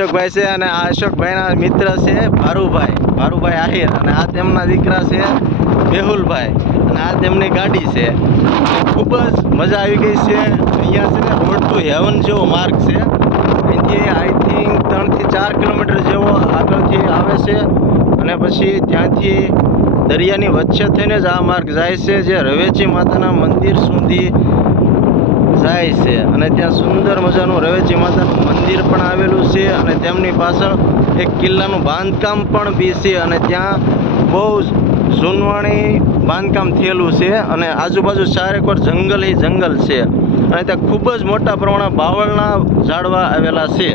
અશોકભાઈ છે અને આ અશોકભાઈના મિત્ર છે ભારુભાઈ આહિર અને આ તેમના દીકરા છે મેહુલભાઈ અને આ તેમની ગાડી છે. ખૂબ જ મજા આવી ગઈ છે. અહીંયા છે ને રોડ ટુ હેવન જેવો માર્ગ છે. અહીંથી આઈ થિંક 3 થી 4 કિલોમીટર જેવો આગળથી આવે છે અને પછી ત્યાંથી દરિયાની વચ્ચે થઈને જ આ માર્ગ જાય છે જે રવેચી માતાના મંદિર સુધી જાય છે. અને ત્યાં સુંદર મજાનું રવેચી માતાનું મંદિર પણ આવેલું છે અને તેમની પાછળ એક કિલ્લાનું બાંધકામ પણ બી છે અને ત્યાં બહુ જૂનવાણી બાંધકામ થયેલું છે અને આજુબાજુ ચારેકોર જંગલ છે અને ત્યાં ખૂબ જ મોટા પ્રમાણમાં બાવળના ઝાડવા આવેલા છે.